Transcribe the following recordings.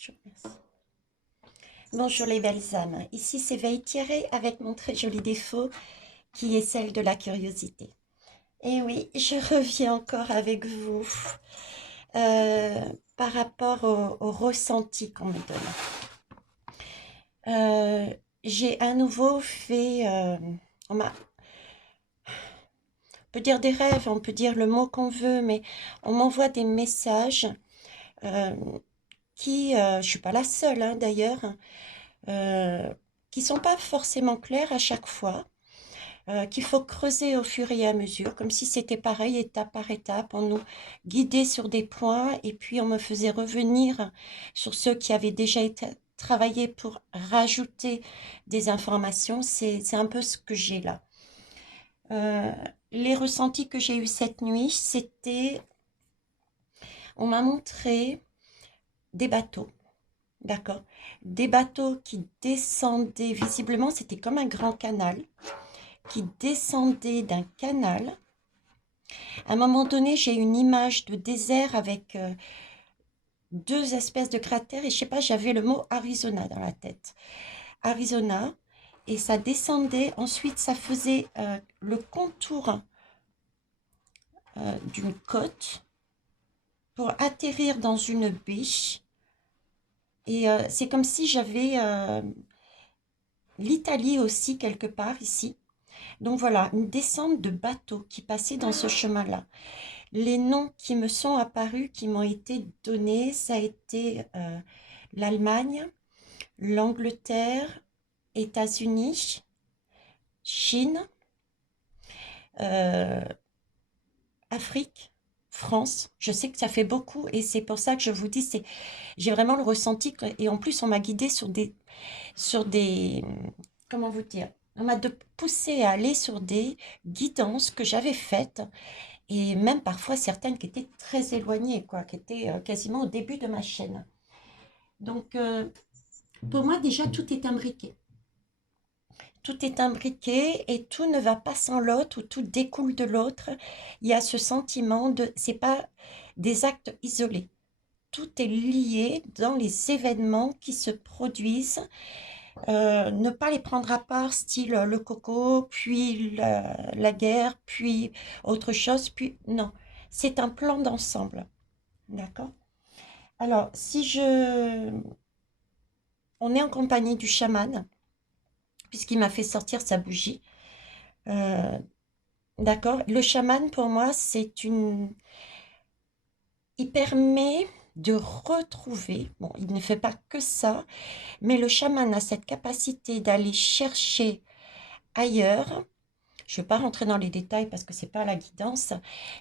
Je vous remercie. Bonjour les belles âmes, ici c'est Veille Thierry avec mon très joli défaut qui est celle de la curiosité. Et oui, je reviens encore avec vous euh, par rapport au ressenti qu'on me donne. J'ai à nouveau fait, on peut dire des rêves, on peut dire le mot qu'on veut, mais on m'envoie des messages euh, je suis pas la seule hein, d'ailleurs, euh, qui sont pas forcément clairs à chaque fois, qu'il faut creuser au fur et à mesure, comme si c'était pareil, étape par étape. On nous guidait sur des points et puis on me faisait revenir sur ceux qui avaient déjà été travaillés pour rajouter des informations. C'est un peu ce que j'ai là. Euh, les ressentis que j'ai eus cette nuit, c'était, on m'a montré des bateaux. D'accord. Des bateaux qui descendaient, visiblement, c'était comme un grand canal, qui descendait d'un canal. À un moment donné, j'ai une image de désert avec deux espèces de cratères et je sais pas, j'avais le mot Arizona dans la tête. Arizona, et ça descendait. Ensuite, ça faisait le contour d'une côte pour atterrir dans une baie. Et c'est comme si j'avais l'Italie aussi quelque part ici. Donc voilà, une descente de bateaux qui passait dans ce chemin-là. Les noms qui me sont apparus, qui m'ont été donnés, ça a été l'Allemagne, l'Angleterre, États-Unis, Chine, euh, Afrique, France. Je sais que ça fait beaucoup et c'est pour ça que je vous dis, j'ai vraiment le ressenti et en plus on m'a guidé sur des, comment vous dire, on m'a poussé à aller sur des guidances que j'avais faites et même parfois certaines qui étaient très éloignées, quoi, qui étaient quasiment au début de ma chaîne. Donc, pour moi, déjà, tout est imbriqué. Tout est imbriqué et tout ne va pas sans l'autre ou tout découle de l'autre. Il y a ce sentiment de, c'est pas des actes isolés. Tout est lié dans les événements qui se produisent. Ne pas les prendre à part, style le coco, puis la guerre, puis autre chose, puis non. C'est un plan d'ensemble. D'accord. Alors, si je... On est en compagnie du chaman, puisqu'il m'a fait sortir sa bougie. Euh, d'accord. Le chaman, pour moi, c'est une... Il permet de retrouver, bon, il ne fait pas que ça, mais le chaman a cette capacité d'aller chercher ailleurs. Je ne vais pas rentrer dans les détails parce que ce n'est pas la guidance,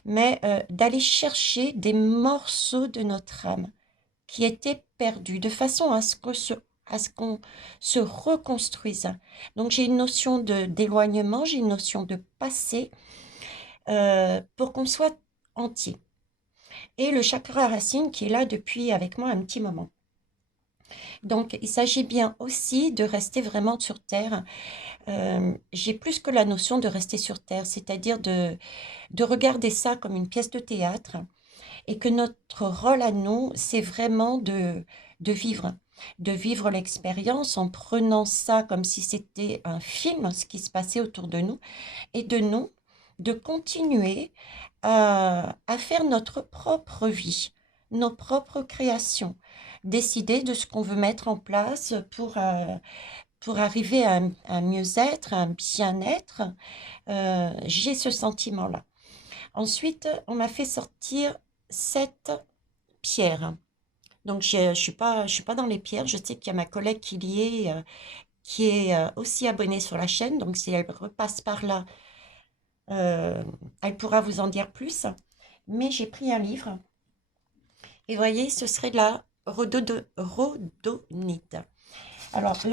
mais d'aller chercher des morceaux de notre âme qui étaient perdus, de façon à ce qu'on se reconstruise. Donc j'ai une notion d'éloignement, j'ai une notion de passé pour qu'on soit entier. Et le chakra racine qui est là depuis avec moi un petit moment. Donc il s'agit bien aussi de rester vraiment sur Terre. J'ai plus que la notion de rester sur Terre, c'est-à-dire de regarder ça comme une pièce de théâtre et que notre rôle à nous, c'est vraiment de vivre l'expérience en prenant ça comme si c'était un film, ce qui se passait autour de nous, et de nous, de continuer à faire notre propre vie, nos propres créations, décider de ce qu'on veut mettre en place pour arriver à un mieux-être, à un bien-être. J'ai ce sentiment-là. Ensuite, on m'a fait sortir 7 pierres. Donc, je suis pas dans les pierres. Je sais qu'il y a ma collègue qui est aussi abonnée sur la chaîne. Donc, si elle repasse par là, euh, elle pourra vous en dire plus. Mais j'ai pris un livre. Et voyez, ce serait la rhodonite. Alors, euh,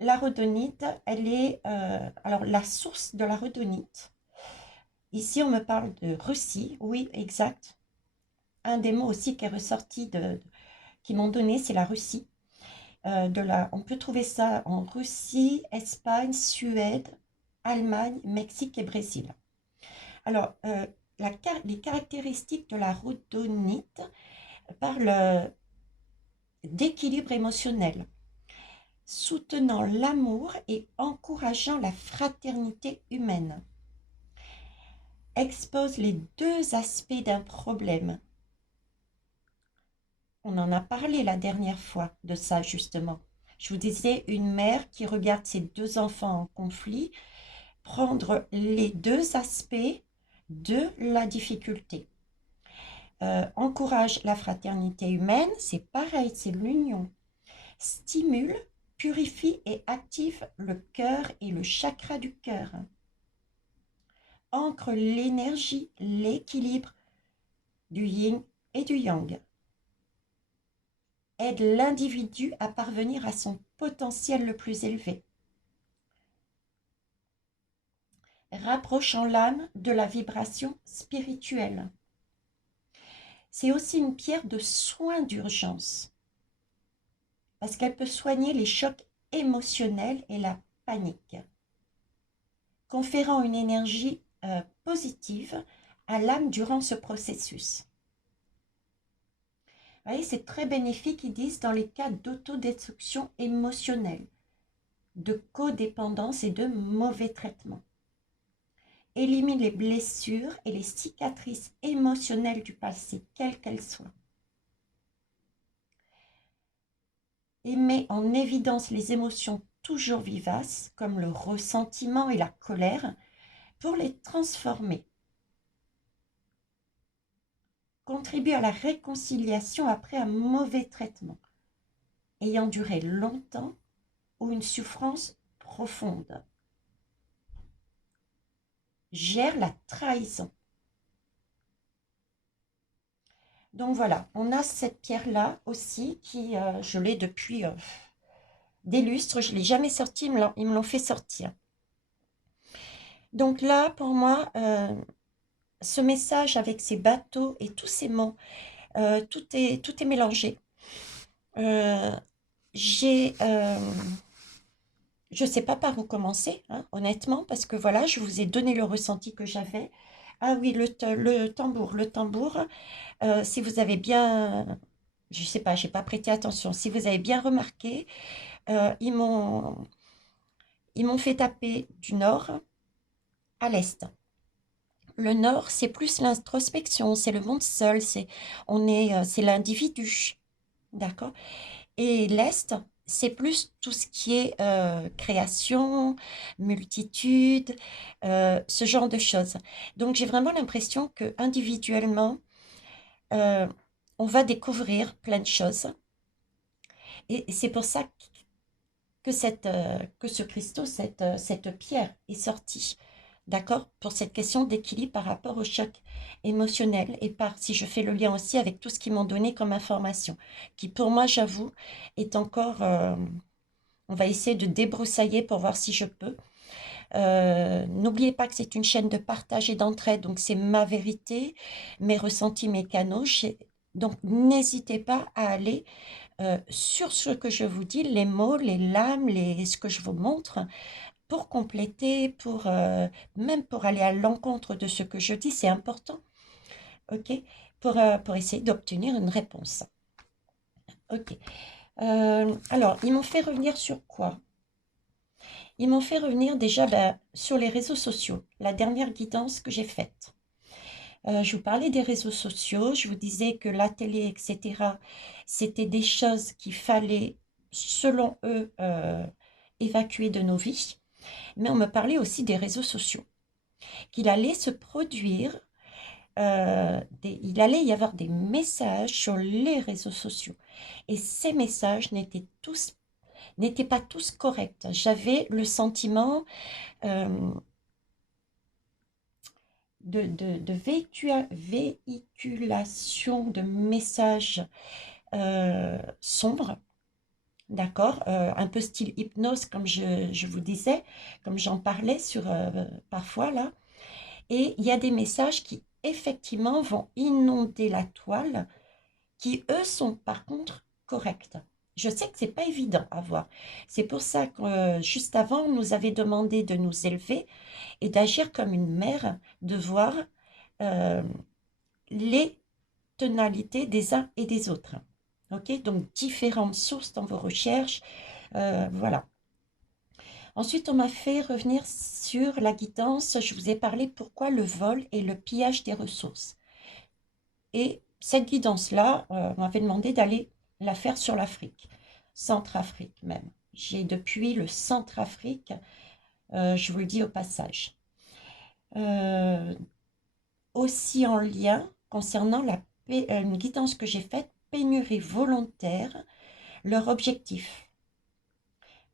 la rhodonite, elle est... alors, la source de la rhodonite, ici, on me parle de Russie. Oui, exact. Un des mots aussi qui est ressorti qui m'ont donné, c'est la Russie. On peut trouver ça en Russie, Espagne, Suède, Allemagne, Mexique et Brésil. Alors, les caractéristiques de la rhodonite parlent d'équilibre émotionnel, soutenant l'amour et encourageant la fraternité humaine. Expose les deux aspects d'un problème. On en a parlé la dernière fois de ça justement. Je vous disais, une mère qui regarde ses deux enfants en conflit, prendre les deux aspects de la difficulté. Encourage la fraternité humaine, c'est pareil, c'est l'union. Stimule, purifie et active le cœur et le chakra du cœur. Ancre l'énergie, l'équilibre du yin et du yang. Aide l'individu à parvenir à son potentiel le plus élevé. Rapprochant l'âme de la vibration spirituelle. C'est aussi une pierre de soin d'urgence parce qu'elle peut soigner les chocs émotionnels et la panique, conférant une énergie positive à l'âme durant ce processus. Vous voyez, c'est très bénéfique, ils disent, dans les cas d'autodestruction émotionnelle, de codépendance et de mauvais traitements. Élimine les blessures et les cicatrices émotionnelles du passé, quelles qu'elles soient. Et met en évidence les émotions toujours vivaces, comme le ressentiment et la colère, pour les transformer. Contribue à la réconciliation après un mauvais traitement, ayant duré longtemps ou une souffrance profonde. Gère la trahison. Donc voilà, on a cette pierre-là aussi qui, je l'ai depuis des lustres, je ne l'ai jamais sortie, ils me l'ont fait sortir. Donc là, pour moi, ce message avec ces bateaux et tous ces mots, tout est mélangé. Je ne sais pas par où commencer, hein, honnêtement, parce que voilà, je vous ai donné le ressenti que j'avais. Ah oui, le tambour, si vous avez bien, je ne sais pas, je n'ai pas prêté attention, si vous avez bien remarqué, ils m'ont fait taper du nord à l'est. Le nord, c'est plus l'introspection, c'est le monde seul, c'est l'individu, d'accord? Et l'Est, c'est plus tout ce qui est création, multitude, ce genre de choses. Donc, j'ai vraiment l'impression que individuellement, euh, on va découvrir plein de choses. Et c'est pour ça que ce cristaux, cette pierre est sortie. D'accord? Pour cette question d'équilibre par rapport au choc émotionnel et si je fais le lien aussi avec tout ce qu'ils m'ont donné comme information, qui pour moi, j'avoue, est encore, on va essayer de débroussailler pour voir si je peux. N'oubliez pas que c'est une chaîne de partage et d'entraide, donc c'est ma vérité, mes ressentis, mes canaux. Donc n'hésitez pas à aller sur ce que je vous dis, les mots, les lames, ce que je vous montre, pour compléter, même pour aller à l'encontre de ce que je dis, c'est important, ok, pour essayer d'obtenir une réponse. Ok. Alors, ils m'ont fait revenir sur quoi? Ils m'ont fait revenir déjà sur les réseaux sociaux, la dernière guidance que j'ai faite. Je vous parlais des réseaux sociaux, je vous disais que la télé, etc., c'était des choses qu'il fallait, selon eux, évacuer de nos vies. Mais on me parlait aussi des réseaux sociaux, qu'il allait se produire, il allait y avoir des messages sur les réseaux sociaux. Et ces messages n'étaient pas tous corrects. J'avais le sentiment de véhiculation de messages sombres, d'accord, un peu style hypnose, comme je vous disais, comme j'en parlais parfois là. Et il y a des messages qui, effectivement, vont inonder la toile, qui, eux, sont par contre corrects. Je sais que ce n'est pas évident à voir. C'est pour ça que, juste avant, on nous avait demandé de nous élever et d'agir comme une mère, de voir euh, les tonalités des uns et des autres. Ok, donc différentes sources dans vos recherches. Voilà. Ensuite, on m'a fait revenir sur la guidance. Je vous ai parlé pourquoi le vol et le pillage des ressources. Et cette guidance-là, on m'avait demandé d'aller la faire sur l'Afrique, Centrafrique même. J'ai depuis le Centrafrique, je vous le dis au passage. Euh, Aussi en lien concernant une guidance que j'ai faite, pénurie volontaire, leur objectif.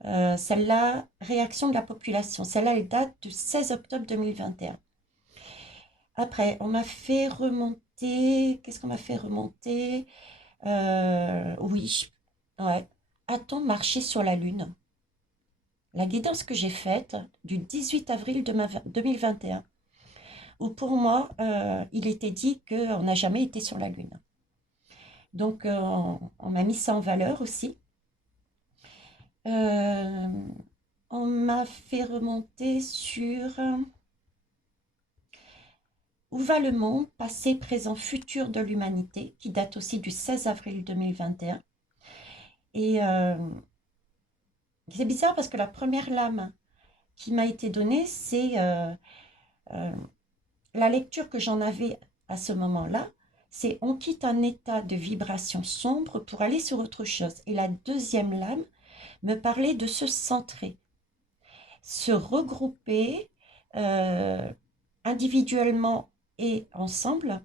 Celle-là, réaction de la population. Celle-là, elle date du 16 octobre 2021. Après, on m'a fait remonter. Qu'est-ce qu'on m'a fait remonter? Oui, ouais. A-t-on marché sur la Lune? La guidance que j'ai faite du 18 avril 2021, où pour moi, il était dit qu'on n'a jamais été sur la Lune. Donc, on m'a mis ça en valeur aussi. Euh, on m'a fait remonter sur où va le monde, passé, présent, futur de l'humanité, qui date aussi du 16 avril 2021. Et c'est bizarre parce que la première lame qui m'a été donnée, c'est euh, la lecture que j'en avais à ce moment-là, c'est on quitte un état de vibration sombre pour aller sur autre chose. Et la deuxième lame me parlait de se centrer, se regrouper euh, individuellement et ensemble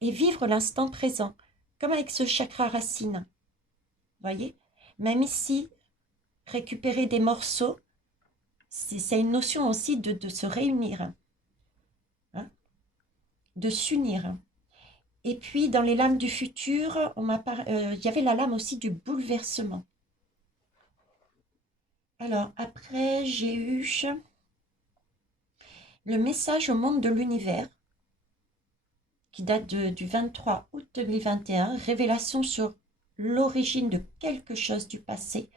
et vivre l'instant présent, comme avec ce chakra racine. Voyez, même ici, récupérer des morceaux, c'est une notion aussi de se réunir, hein, de s'unir. Et puis, dans les lames du futur, il y avait la lame aussi du bouleversement. Alors, après, j'ai eu le message au monde de l'univers, qui date du 23 août 2021, révélation sur l'origine de quelque chose du passé.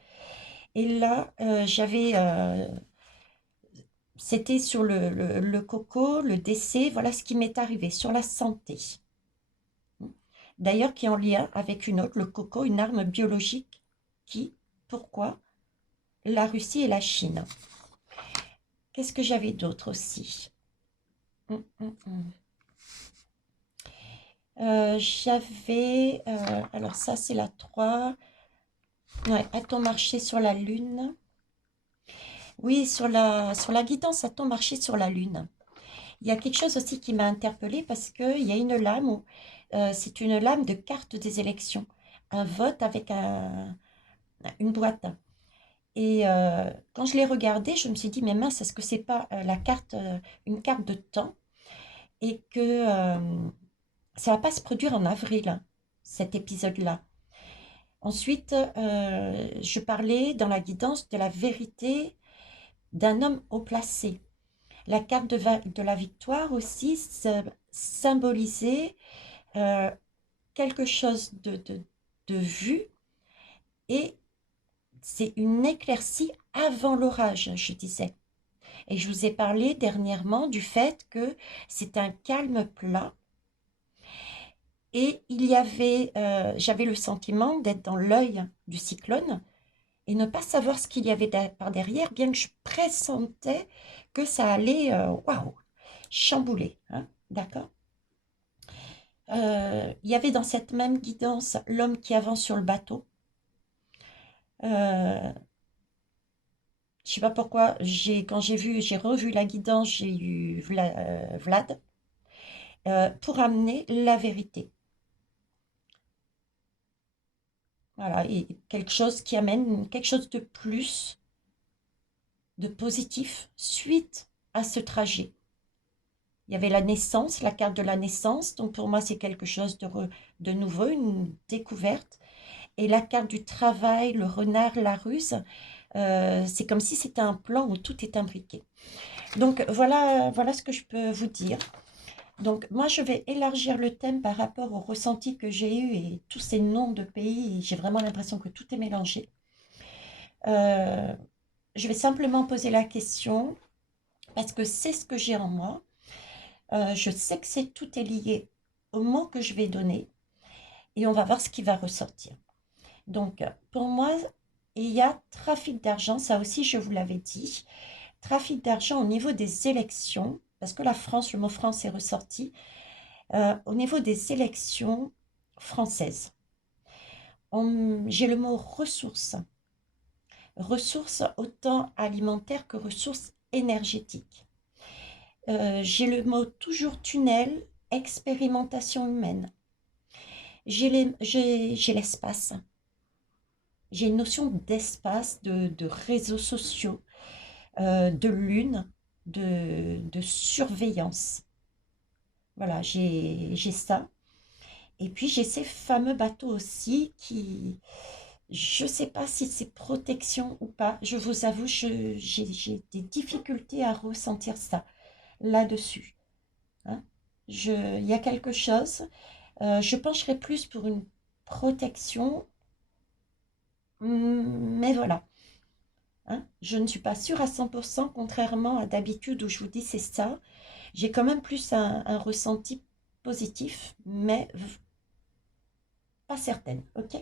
Et là, c'était sur le coco, le décès, voilà ce qui m'est arrivé, sur la santé. D'ailleurs, qui est en lien avec une autre, le coco, une arme biologique qui, pourquoi, la Russie et la Chine. Qu'est-ce que j'avais d'autre aussi? Hum. Alors ça c'est la 3. Ouais, a-t-on marché sur la Lune? Oui, sur la guidance, a-t-on marché sur la Lune? Il y a quelque chose aussi qui m'a interpellée parce qu'il y a une lame où c'est une lame de carte des élections, un vote avec une boîte. Et quand je l'ai regardée, je me suis dit, mais mince, est-ce que c'est pas une carte de temps et que ça va pas se produire en avril, hein, cet épisode-là. Ensuite, je parlais dans la guidance de la vérité d'un homme haut placé. La carte de la victoire aussi symbolisait euh, quelque chose de vu et c'est une éclaircie avant l'orage, je disais. Et je vous ai parlé dernièrement du fait que c'est un calme plat et j'avais le sentiment d'être dans l'œil du cyclone et ne pas savoir ce qu'il y avait par derrière, bien que je pressentais que ça allait, waouh, chambouler, hein, d'accord? Il y avait dans cette même guidance l'homme qui avance sur le bateau. Euh, je ne sais pas pourquoi, quand j'ai revu la guidance, j'ai eu Vlad pour amener la vérité. Voilà, et quelque chose qui amène quelque chose de plus, de positif, suite à ce trajet. Il y avait la naissance, la carte de la naissance, donc pour moi c'est quelque chose de nouveau, une découverte. Et la carte du travail, le renard, la ruse, c'est comme si c'était un plan où tout est imbriqué. Donc voilà ce que je peux vous dire. Donc moi je vais élargir le thème par rapport au ressenti que j'ai eu et tous ces noms de pays. J'ai vraiment l'impression que tout est mélangé. Euh, je vais simplement poser la question parce que c'est ce que j'ai en moi. Je sais que tout est lié au mot que je vais donner et on va voir ce qui va ressortir. Donc, pour moi, il y a trafic d'argent, ça aussi je vous l'avais dit. Trafic d'argent au niveau des élections, parce que la France, le mot France est ressorti, au niveau des élections françaises. J'ai le mot ressources. Ressources autant alimentaires que ressources énergétiques. J'ai le mot toujours tunnel, expérimentation humaine. J'ai l'espace. J'ai une notion d'espace, de réseaux sociaux, de lune, de surveillance. Voilà, j'ai ça. Et puis j'ai ces fameux bateaux aussi qui, je ne sais pas si c'est protection ou pas. Je vous avoue, j'ai des difficultés à ressentir ça là-dessus, hein. Il y a quelque chose. Je pencherais plus pour une protection, mais voilà, hein. Je ne suis pas sûre à 100%, contrairement à d'habitude où je vous dis c'est ça. J'ai quand même plus un ressenti positif, mais pas certaine, ok?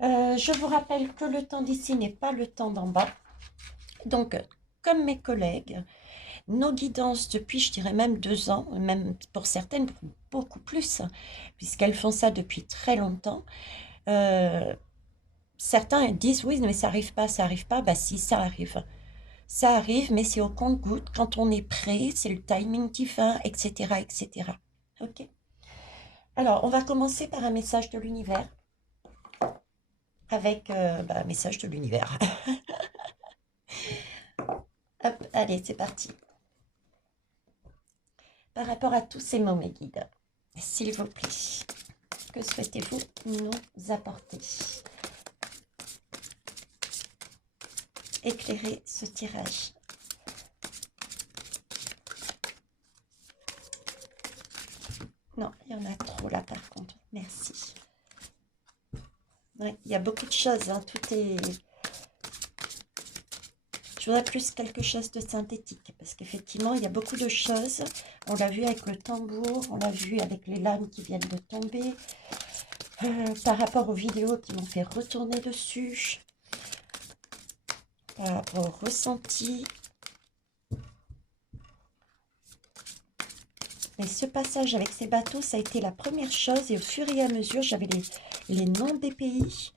Je vous rappelle que le temps d'ici n'est pas le temps d'en bas. Donc, comme mes collègues, nos guidances depuis, je dirais même 2 ans, même pour certaines, beaucoup plus, puisqu'elles font ça depuis très longtemps. Euh, Certains disent, oui, mais ça arrive pas, ça arrive pas. Bah si, ça arrive. Ça arrive, mais c'est au compte-gouttes. Quand on est prêt, c'est le timing divin, etc., etc. Ok. Alors, on va commencer par un message de l'univers, avec un message de l'univers. Hop, allez, c'est parti. Par rapport à tous ces mots, mes guides, s'il vous plaît, que souhaitez-vous nous apporter? Éclairez ce tirage. Non, il y en a trop là par contre. Merci. Ouais, il y a beaucoup de choses, hein. Tout est... Je voudrais plus quelque chose de synthétique, parce qu'effectivement, il y a beaucoup de choses. On l'a vu avec le tambour, on l'a vu avec les lames qui viennent de tomber. Par rapport aux vidéos qui m'ont fait retourner dessus. Par rapport au ressenti. Mais ce passage avec ces bateaux, ça a été la première chose. Et au fur et à mesure, j'avais les noms des pays.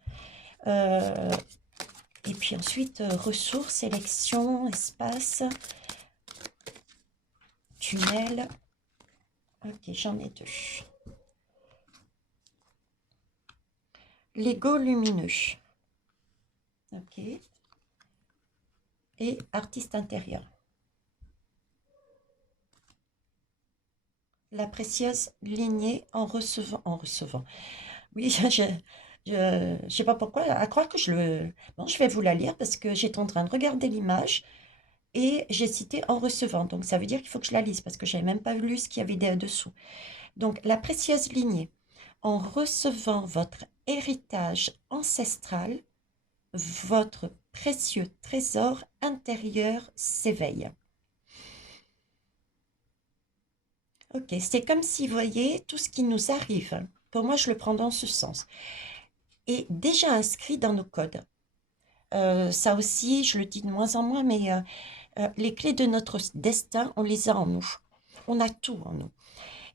Et puis ensuite, ressources, sélection, espace, tunnel. Ok, j'en ai 2. L'ego lumineux. Ok. Et artiste intérieur. La précieuse lignée en recevant. En recevant. Oui, je sais pas pourquoi, à croire que je le... Bon, je vais vous la lire parce que j'étais en train de regarder l'image et j'ai cité en recevant. Donc, ça veut dire qu'il faut que je la lise parce que je n'avais même pas lu ce qu'il y avait dessous. Donc, la précieuse lignée. En recevant votre héritage ancestral, votre précieux trésor intérieur s'éveille. Ok, c'est comme si, vous voyez, tout ce qui nous arrive, pour moi, je le prends dans ce sens, est déjà inscrit dans nos codes. Ça aussi, je le dis de moins en moins, mais les clés de notre destin, on les a en nous. On a tout en nous.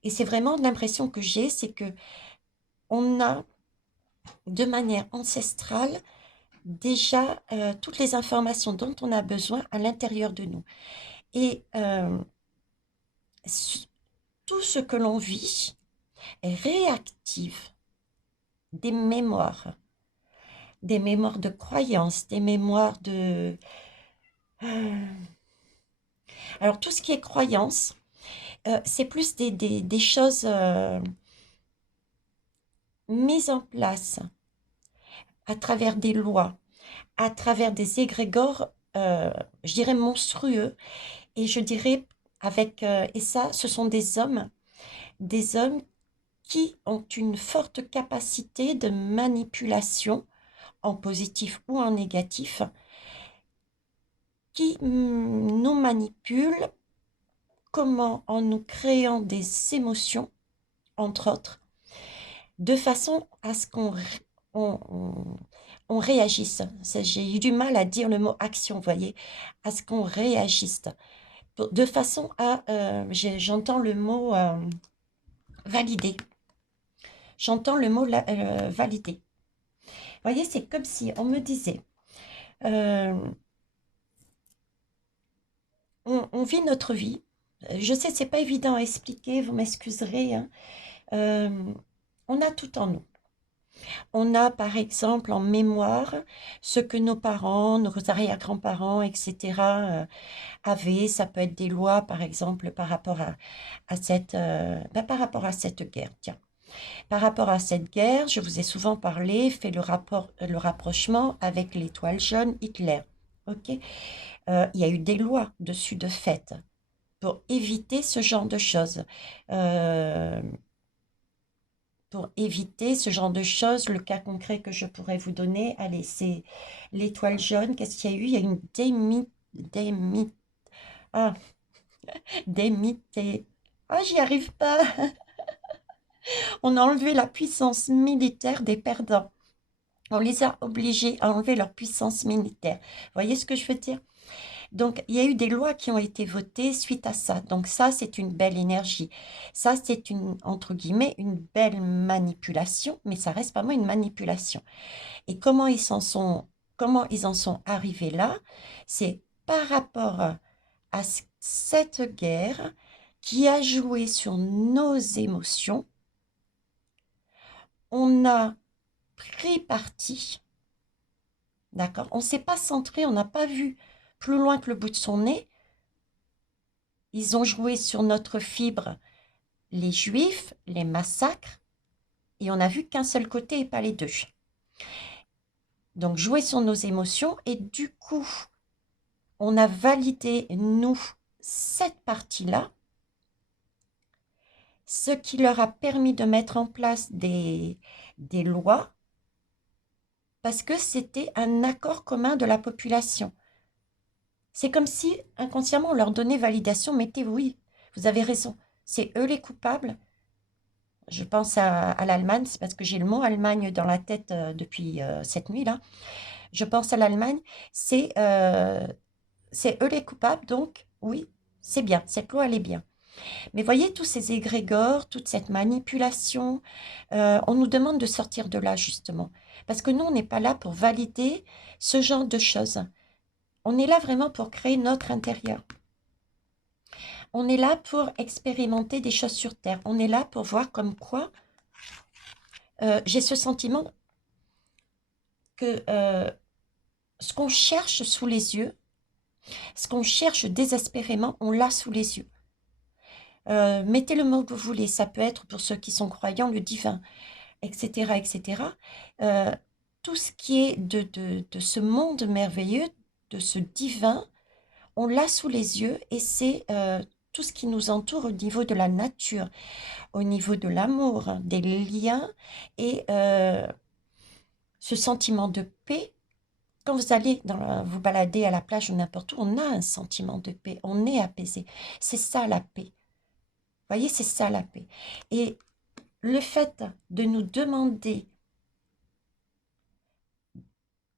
Et c'est vraiment l'impression que j'ai, c'est que on a, de manière ancestrale, déjà toutes les informations dont on a besoin à l'intérieur de nous. Et tout ce que l'on vit réactive des mémoires de croyances, des mémoires de... Alors, tout ce qui est croyance, c'est plus des choses mises en place à travers des lois, à travers des égrégores, je dirais monstrueux, et je dirais avec, et ça, ce sont des hommes qui ont une forte capacité de manipulation, en positif ou en négatif, qui nous manipulent comment en nous créant des émotions, entre autres, de façon à ce on, on- on réagisse. J'ai eu du mal à dire le mot action, vous voyez, à ce qu'on réagisse. De façon à, j'entends le mot valider. J'entends le mot valider. Vous voyez, c'est comme si on me disait, euh, on vit notre vie. Je sais, c'est pas évident à expliquer, vous m'excuserez, hein. Euh, on a tout en nous. On a par exemple en mémoire ce que nos parents, nos arrière-grands-parents, etc. avaient. Ça peut être des lois, par exemple, par rapport à cette guerre. Tiens, par rapport à cette guerre, je vous ai souvent parlé, fait le rapprochement avec l'étoile jaune Hitler. Ok. Il y a eu des lois dessus de fait pour éviter ce genre de choses. Euh, pour éviter ce genre de choses, le cas concret que je pourrais vous donner, allez, c'est l'étoile jaune. Qu'est-ce qu'il y a eu? Il y a une ah, démité. Ah, j'y arrive pas. On a enlevé la puissance militaire des perdants. On les a obligés à enlever leur puissance militaire. Vous voyez ce que je veux dire? Donc, il y a eu des lois qui ont été votées suite à ça. Donc, ça, c'est une belle énergie. Ça, c'est entre guillemets, une belle manipulation, mais ça reste pas moins une manipulation. Et comment ils en sont arrivés là? C'est par rapport à cette guerre qui a joué sur nos émotions. On a pris parti, d'accord? On ne s'est pas centré, on n'a pas vu plus loin que le bout de son nez. Ils ont joué sur notre fibre, les juifs, les massacres, et on n'a vu qu'un seul côté et pas les deux. Donc jouer sur nos émotions, et du coup, on a validé, nous, cette partie-là, ce qui leur a permis de mettre en place des lois, parce que c'était un accord commun de la population. C'est comme si inconsciemment on leur donnait validation, mettez oui, vous avez raison, c'est eux les coupables. Je pense à l'Allemagne, c'est parce que j'ai le mot Allemagne dans la tête depuis cette nuit-là. Je pense à l'Allemagne, c'est eux les coupables, donc oui, c'est bien, cette loi elle est bien. Mais voyez tous ces égrégores, toute cette manipulation, on nous demande de sortir de là justement. Parce que nous, on n'est pas là pour valider ce genre de choses. On est là vraiment pour créer notre intérieur. On est là pour expérimenter des choses sur Terre. On est là pour voir comme quoi j'ai ce sentiment que ce qu'on cherche sous les yeux, ce qu'on cherche désespérément, on l'a sous les yeux. Mettez le mot que vous voulez, ça peut être pour ceux qui sont croyants, le divin, etc., etc. Euh, tout ce qui est de ce monde merveilleux, de ce divin, on l'a sous les yeux et c'est tout ce qui nous entoure au niveau de la nature, au niveau de l'amour, des liens et ce sentiment de paix. Quand vous allez vous balader à la plage ou n'importe où, on a un sentiment de paix, on est apaisé. C'est ça la paix. Vous voyez, c'est ça la paix. Et le fait de nous demander,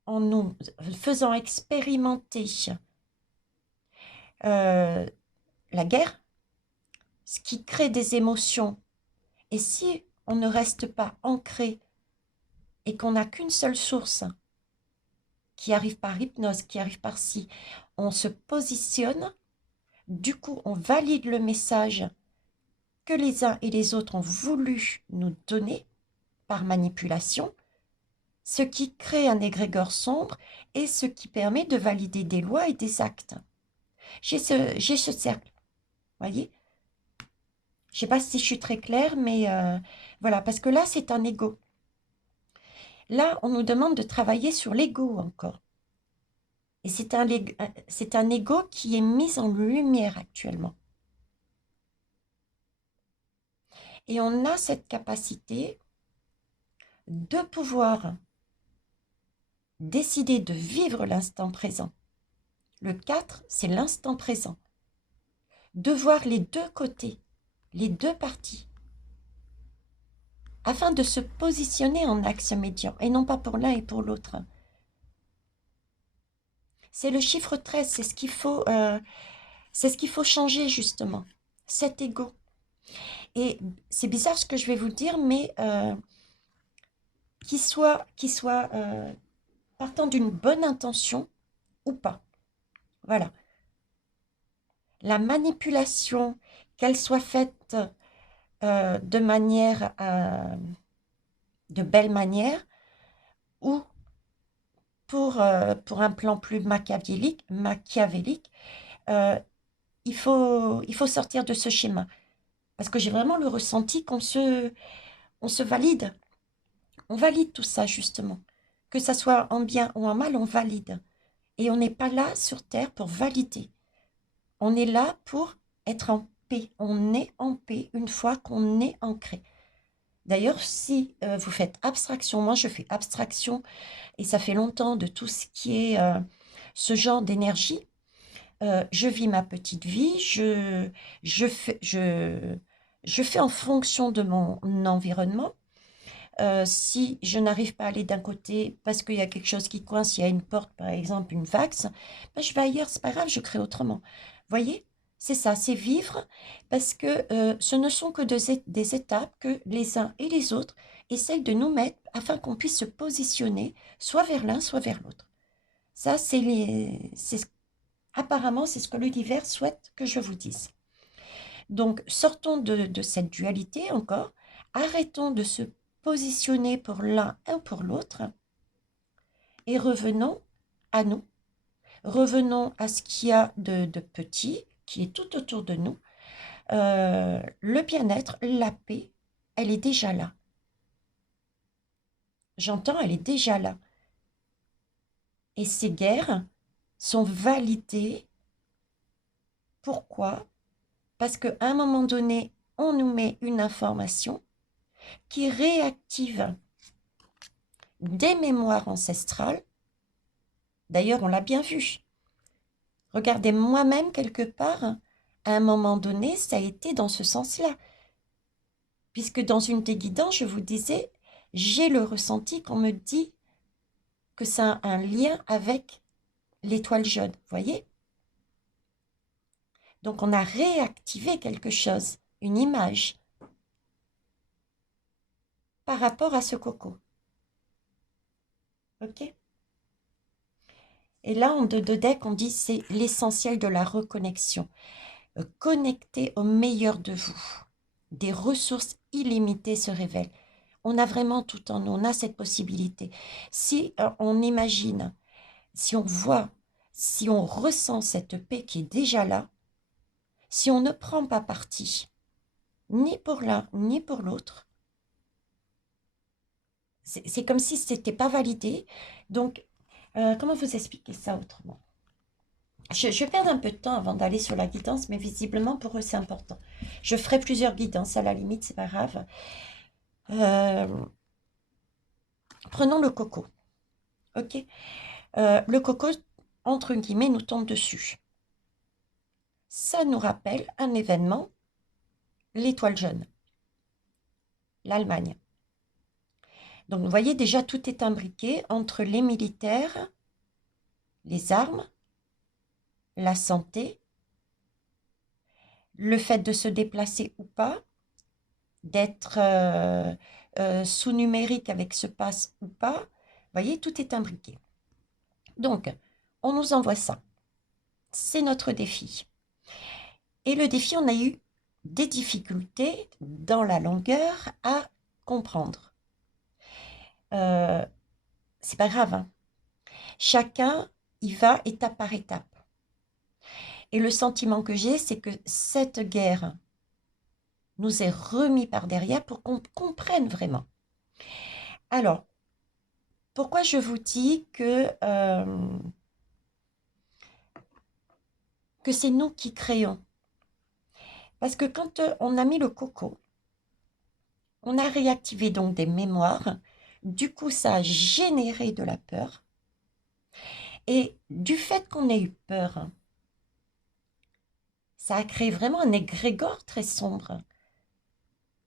en nous faisant expérimenter euh, la guerre, ce qui crée des émotions, et si on ne reste pas ancré et qu'on n'a qu'une seule source qui arrive par hypnose, qui arrive par ci, on se positionne, du coup on valide le message que les uns et les autres ont voulu nous donner par manipulation, ce qui crée un égrégore sombre et ce qui permet de valider des lois et des actes. J'ai ce cercle, voyez. Je ne sais pas si je suis très claire, mais voilà, parce que là, c'est un ego. Là, on nous demande de travailler sur l'ego encore. Et c'est un ego qui est mis en lumière actuellement. Et on a cette capacité de pouvoir décider de vivre l'instant présent. Le 4, c'est l'instant présent. de voir les deux côtés, les deux parties, afin de se positionner en axe médian, et non pas pour l'un et pour l'autre. C'est le chiffre 13, c'est ce qu'il faut changer justement, cet ego. Et c'est bizarre ce que je vais vous dire, mais qu'il soit partant d'une bonne intention ou pas. Voilà. La manipulation, qu'elle soit faite de manière, de belle manière, ou pour un plan plus machiavélique, euh, il faut sortir de ce schéma. Parce que j'ai vraiment le ressenti on se valide. On valide tout ça, justement. Que ça soit en bien ou en mal, on valide. Et on n'est pas là sur Terre pour valider. On est là pour être en paix. On est en paix une fois qu'on est ancré. D'ailleurs, si vous faites abstraction, moi je fais abstraction, et ça fait longtemps de tout ce qui est ce genre d'énergie, je vis ma petite vie, je fais, je fais en fonction de mon environnement. Si je n'arrive pas à aller d'un côté parce qu'il y a quelque chose qui coince, il y a une porte, par exemple, une vax, ben je vais ailleurs, c'est pas grave, je crée autrement. Voyez? C'est ça, c'est vivre parce que ce ne sont que des étapes que les uns et les autres essayent de nous mettre afin qu'on puisse se positionner soit vers l'un, soit vers l'autre. Ça, apparemment, c'est ce que l'univers souhaite que je vous dise. Donc, sortons de cette dualité encore, arrêtons de se positionner pour l'un ou pour l'autre et revenons à nous, revenons à ce qu'il y a de petit, qui est tout autour de nous. Le bien-être, la paix, elle est déjà là. J'entends, elle est déjà là. Et ces guerres sont validées. Pourquoi? Parce qu'à un moment donné, on nous met une information qui réactive des mémoires ancestrales. D'ailleurs, on l'a bien vu. Regardez, moi-même, quelque part, à un moment donné, ça a été dans ce sens-là. Puisque dans une des guidances, je vous disais, j'ai le ressenti qu'on me dit que ça a un lien avec l'étoile jaune, voyez? Donc, on a réactivé quelque chose, une image, par rapport à ce coco. OK? Et là, en 2 deck, on dit c'est l'essentiel de la reconnexion. Connecter au meilleur de vous. Des ressources illimitées se révèlent. On a vraiment tout en nous, on a cette possibilité. Si on imagine, si on voit, si on ressent cette paix qui est déjà là, si on ne prend pas parti, ni pour l'un, ni pour l'autre, c'est comme si ce n'était pas validé. Donc, comment vous expliquer ça autrement? Je vais perdre un peu de temps avant d'aller sur la guidance, mais visiblement pour eux c'est important. Je ferai plusieurs guidances, à la limite, c'est pas grave. Prenons le coco. Ok, le coco, entre guillemets, nous tombe dessus. Ça nous rappelle un événement, l'étoile jaune, l'Allemagne. Donc, vous voyez, déjà, tout est imbriqué entre les militaires, les armes, la santé, le fait de se déplacer ou pas, d'être sous numérique avec ce pass ou pas. Vous voyez, tout est imbriqué. Donc, on nous envoie ça. C'est notre défi. Et le défi, on a eu des difficultés dans la longueur à comprendre. C'est pas grave, hein. Chacun y va étape par étape. Et le sentiment que j'ai, c'est que cette guerre nous est remise par derrière pour qu'on comprenne vraiment. Alors, pourquoi je vous dis que c'est nous qui créons? Parce que quand on a mis le coco, on a réactivé donc des mémoires. Du coup, ça a généré de la peur. Et du fait qu'on ait eu peur, Ça a créé vraiment un égrégore très sombre.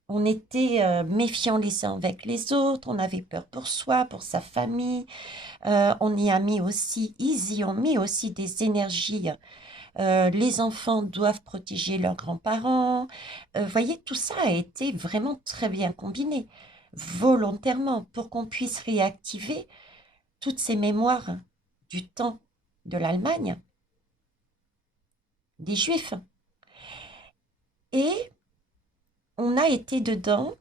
On était méfiants les uns avec les autres, on avait peur pour soi, pour sa famille. On y a mis aussi, ils y ont mis aussi des énergies. Les enfants doivent protéger leurs grands-parents. Voyez, tout ça a été vraiment très bien combiné, volontairement, pour qu'on puisse réactiver toutes ces mémoires du temps de l'Allemagne, des Juifs. Et on a été dedans,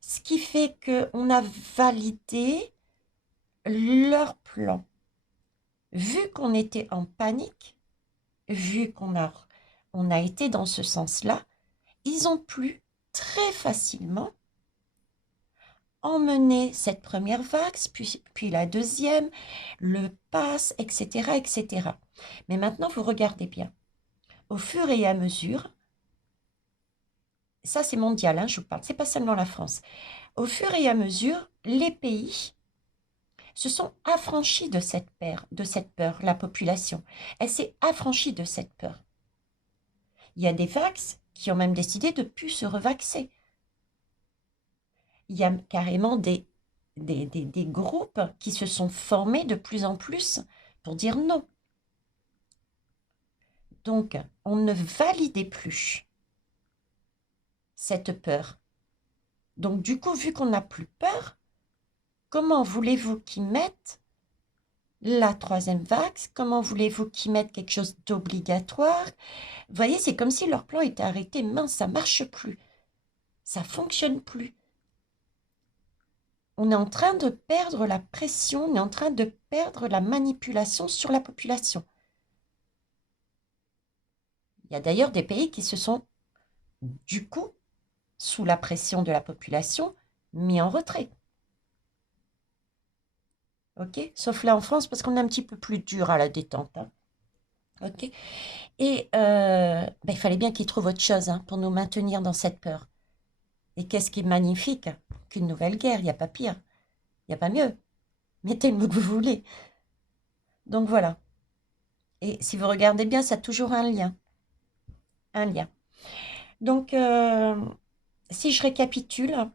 ce qui fait qu'on a validé leur plan. Vu qu'on était en panique, vu on a été dans ce sens-là, ils ont pu très facilement emmener cette première vague, puis la deuxième, le pass, etc., etc. Mais maintenant, vous regardez bien. Au fur et à mesure, ça c'est mondial, hein, je vous parle, c'est pas seulement la France. Au fur et à mesure, les pays se sont affranchis de cette peur, la population. Elle s'est affranchie de cette peur. Il y a des vax qui ont même décidé de ne plus se revaxer. Il y a carrément des groupes qui se sont formés de plus en plus pour dire non. Donc, on ne validait plus cette peur. Donc, du coup, vu qu'on n'a plus peur, comment voulez-vous qu'ils mettent la troisième vague? Comment voulez-vous qu'ils mettent quelque chose d'obligatoire? Vous voyez, c'est comme si leur plan était arrêté. Mince, ça ne marche plus. Ça ne fonctionne plus. On est en train de perdre la pression, on est en train de perdre la manipulation sur la population. Il y a d'ailleurs des pays qui se sont, du coup, sous la pression de la population, mis en retrait. Ok? Sauf là en France, parce qu'on est un petit peu plus dur à la détente. Hein. Ok? Et ben, il fallait bien qu'ils trouvent autre chose hein, pour nous maintenir dans cette peur. Et qu'est-ce qui est magnifique qu'une nouvelle guerre? Il n'y a pas pire. Il n'y a pas mieux. Mettez le mot que vous voulez. Donc voilà. Et si vous regardez bien, ça a toujours un lien. Un lien. Donc, si je récapitule,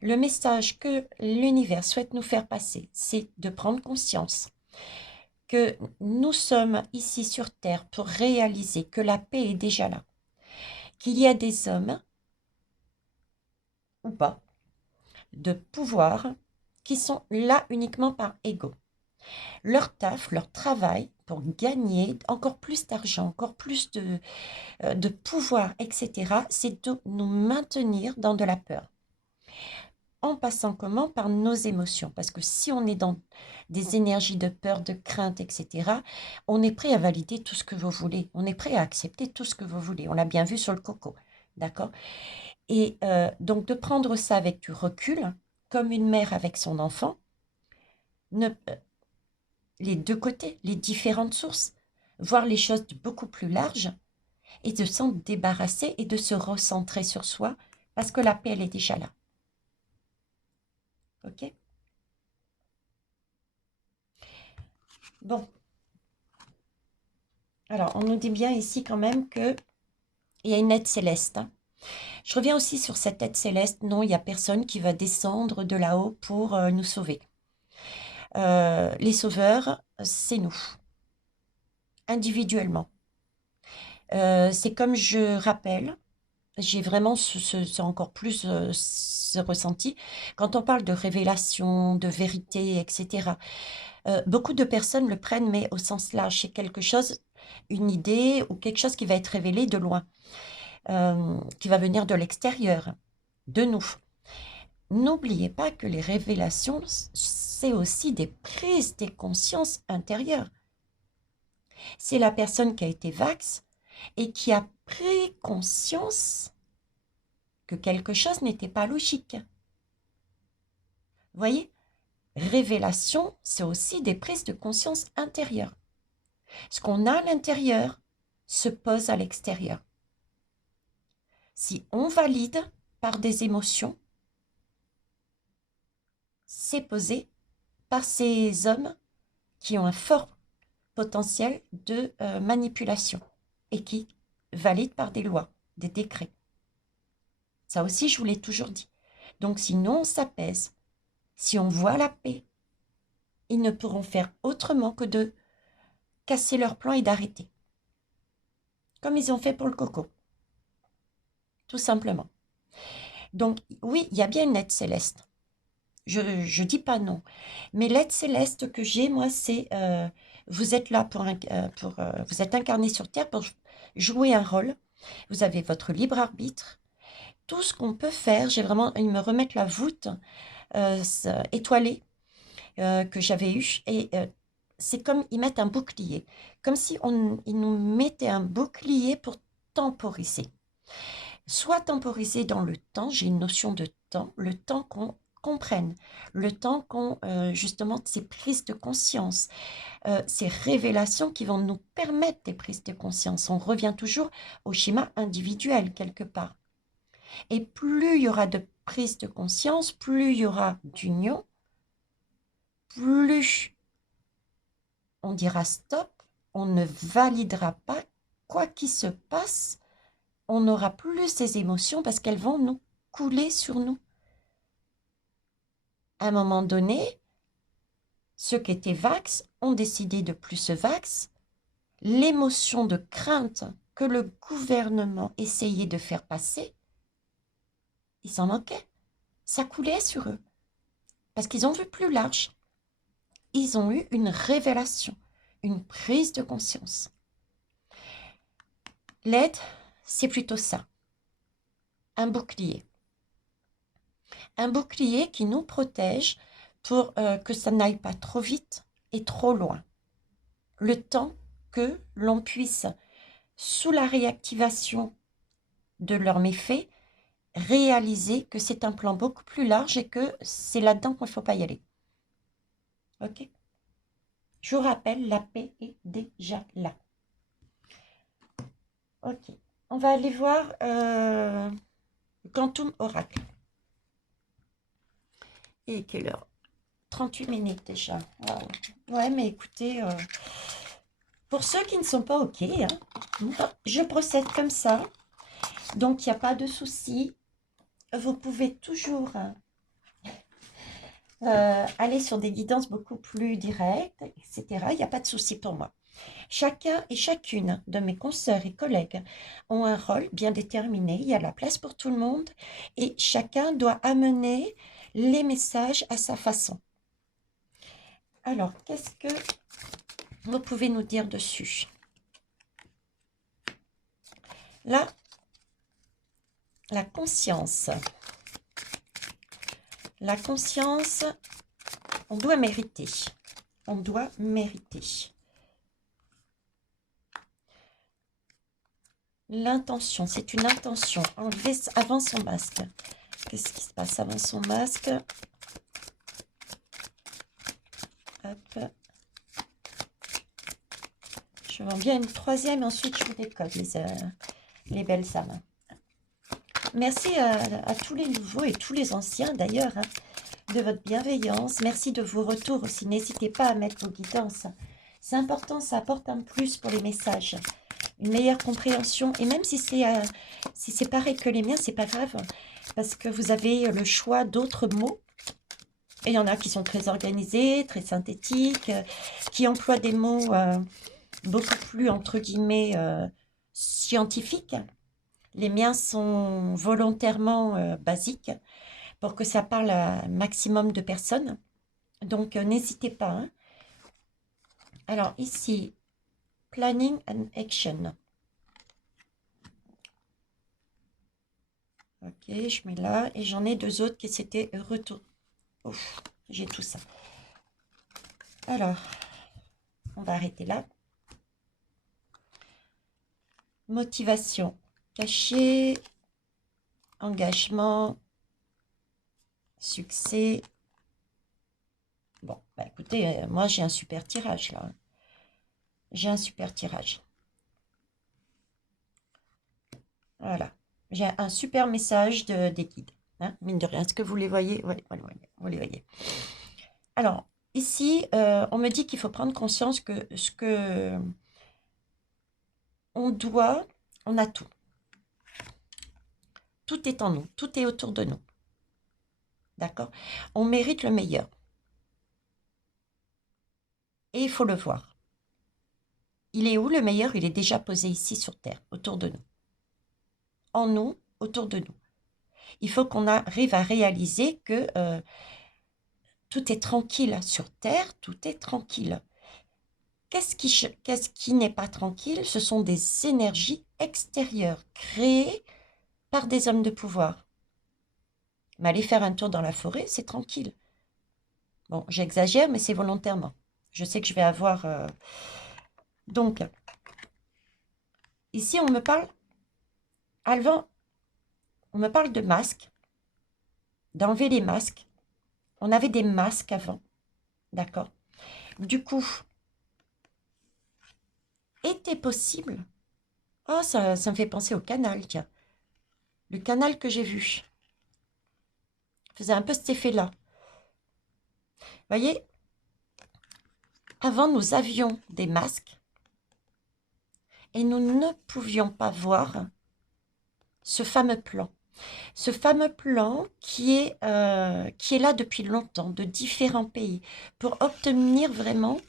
le message que l'univers souhaite nous faire passer, c'est de prendre conscience que nous sommes ici sur Terre pour réaliser que la paix est déjà là, qu'il y a des hommes, ou pas, de pouvoir qui sont là uniquement par ego. Leur taf, leur travail pour gagner encore plus d'argent, encore plus de pouvoir, etc., c'est de nous maintenir dans de la peur. En passant comment? Par nos émotions. Parce que si on est dans des énergies de peur, de crainte, etc., on est prêt à valider tout ce que vous voulez. On est prêt à accepter tout ce que vous voulez. On l'a bien vu sur le coco. D'accord? Et donc de prendre ça avec du recul, comme une mère avec son enfant, ne, les deux côtés, les différentes sources, voir les choses de beaucoup plus larges et de s'en débarrasser et de se recentrer sur soi parce que la paix, elle est déjà là. OK? Bon. Alors, on nous dit bien ici quand même qu'il y a une aide céleste. Hein. Je reviens aussi sur cette aide céleste. Non, il n'y a personne qui va descendre de là-haut pour nous sauver. Les sauveurs, c'est nous, individuellement. C'est comme je rappelle, j'ai vraiment encore plus ce ressenti, quand on parle de révélation, de vérité, etc. Beaucoup de personnes le prennent, mais au sens large, c'est quelque chose, une idée ou quelque chose qui va être révélé de loin. Qui va venir de l'extérieur, de nous. N'oubliez pas que les révélations, c'est aussi des prises de conscience intérieures. C'est la personne qui a été vax et qui a pris conscience que quelque chose n'était pas logique. Vous voyez, révélation, c'est aussi des prises de conscience intérieures. Ce qu'on a à l'intérieur se pose à l'extérieur. Si on valide par des émotions, c'est posé par ces hommes qui ont un fort potentiel de manipulation et qui valide par des lois, des décrets. Ça aussi, je vous l'ai toujours dit. Donc, sinon, on s'apaise. Si on voit la paix, ils ne pourront faire autrement que de casser leur plan et d'arrêter. Comme ils ont fait pour le coco. Tout simplement. Donc, oui, il y a bien une aide céleste. Je ne dis pas non. Mais l'aide céleste que j'ai, moi, c'est vous êtes là vous êtes incarné sur Terre pour jouer un rôle. Vous avez votre libre arbitre. Tout ce qu'on peut faire, ils me remettent la voûte étoilée que j'avais eue. Et c'est comme ils mettent un bouclier. Comme si ils nous mettaient un bouclier pour temporiser. Soit temporiser dans le temps, j'ai une notion de temps, le temps qu'on comprenne, le temps qu'on, justement, ces prises de conscience, ces révélations qui vont nous permettre des prises de conscience. On revient toujours au schéma individuel quelque part. Et plus il y aura de prises de conscience, plus il y aura d'union, plus on dira stop, on ne validera pas quoi qu'il se passe, on n'aura plus ces émotions parce qu'elles vont nous couler sur nous. À un moment donné, ceux qui étaient vax ont décidé de plus se vax. L'émotion de crainte que le gouvernement essayait de faire passer, ils s'en manquaient. Ça coulait sur eux. Parce qu'ils ont vu plus large. Ils ont eu une révélation, une prise de conscience. L'aide, c'est plutôt ça. Un bouclier. Un bouclier qui nous protège pour que ça n'aille pas trop vite et trop loin. Le temps que l'on puisse, sous la réactivation de leurs méfaits, réaliser que c'est un plan beaucoup plus large et que c'est là-dedans qu'il ne faut pas y aller. Ok? Je vous rappelle, la paix est déjà là. Ok. On va aller voir Quantum Oracle. Et quelle heure? 38 minutes déjà. Wow. Ouais, mais écoutez, pour ceux qui ne sont pas OK, hein, je procède comme ça. Donc, il n'y a pas de souci. Vous pouvez toujours aller sur des guidances beaucoup plus directes, etc. Il n'y a pas de souci pour moi. Chacun et chacune de mes consoeurs et collègues ont un rôle bien déterminé. Il y a la place pour tout le monde et chacun doit amener les messages à sa façon. Alors, qu'est-ce que vous pouvez nous dire dessus? Là, la conscience. La conscience, on doit mériter. On doit mériter. L'intention, c'est une intention. Enlever avant son masque. Qu'est-ce qui se passe avant son masque? Hop. Je vends bien une troisième, ensuite je vous décode les belles âmes. Merci à tous les nouveaux et tous les anciens d'ailleurs, hein, de votre bienveillance. Merci de vos retours aussi. N'hésitez pas à mettre vos guidances. C'est important, ça apporte un plus pour les messages. Une meilleure compréhension. Et même si c'est pareil que les miens, c'est pas grave. Parce que vous avez le choix d'autres mots. Et il y en a qui sont très organisés, très synthétiques, qui emploient des mots beaucoup plus, entre guillemets, scientifiques. Les miens sont volontairement basiques pour que ça parle à un maximum de personnes. Donc, n'hésitez pas. Hein. Alors, ici, Planning and Action. Ok, je mets là. Et j'en ai deux autres qui s'étaient retour. Ouf, j'ai tout ça. Alors, on va arrêter là. Motivation cachée, engagement, succès. Bon, bah écoutez, moi j'ai un super tirage là. J'ai un super tirage. Voilà. J'ai un super message des guides. Hein, mine de rien, est-ce que vous les voyez? Oui, vous les voyez. Alors, ici, on me dit qu'il faut prendre conscience que ce que on doit On a tout. Tout est en nous, tout est autour de nous. D'accord? On mérite le meilleur. Et il faut le voir. Il est où le meilleur? Il est déjà posé ici sur Terre, autour de nous. En nous, autour de nous. Il faut qu'on arrive à réaliser que tout est tranquille sur Terre, tout est tranquille. Qu'est-ce qui n'est pas tranquille? Ce sont des énergies extérieures créées par des hommes de pouvoir. Mais aller faire un tour dans la forêt, c'est tranquille. Bon, j'exagère, mais c'est volontairement. Je sais que je vais avoir... Donc, ici, on me parle... Avant, on me parle de masques, d'enlever les masques. On avait des masques avant, d'accord? Du coup, était possible... Oh, ça me fait penser au canal, tiens. Le canal que j'ai vu faisait un peu cet effet-là. Vous voyez, avant, nous avions des masques et nous ne pouvions pas voir ce fameux plan. Ce fameux plan qui est là depuis longtemps, de différents pays, pour obtenir vraiment,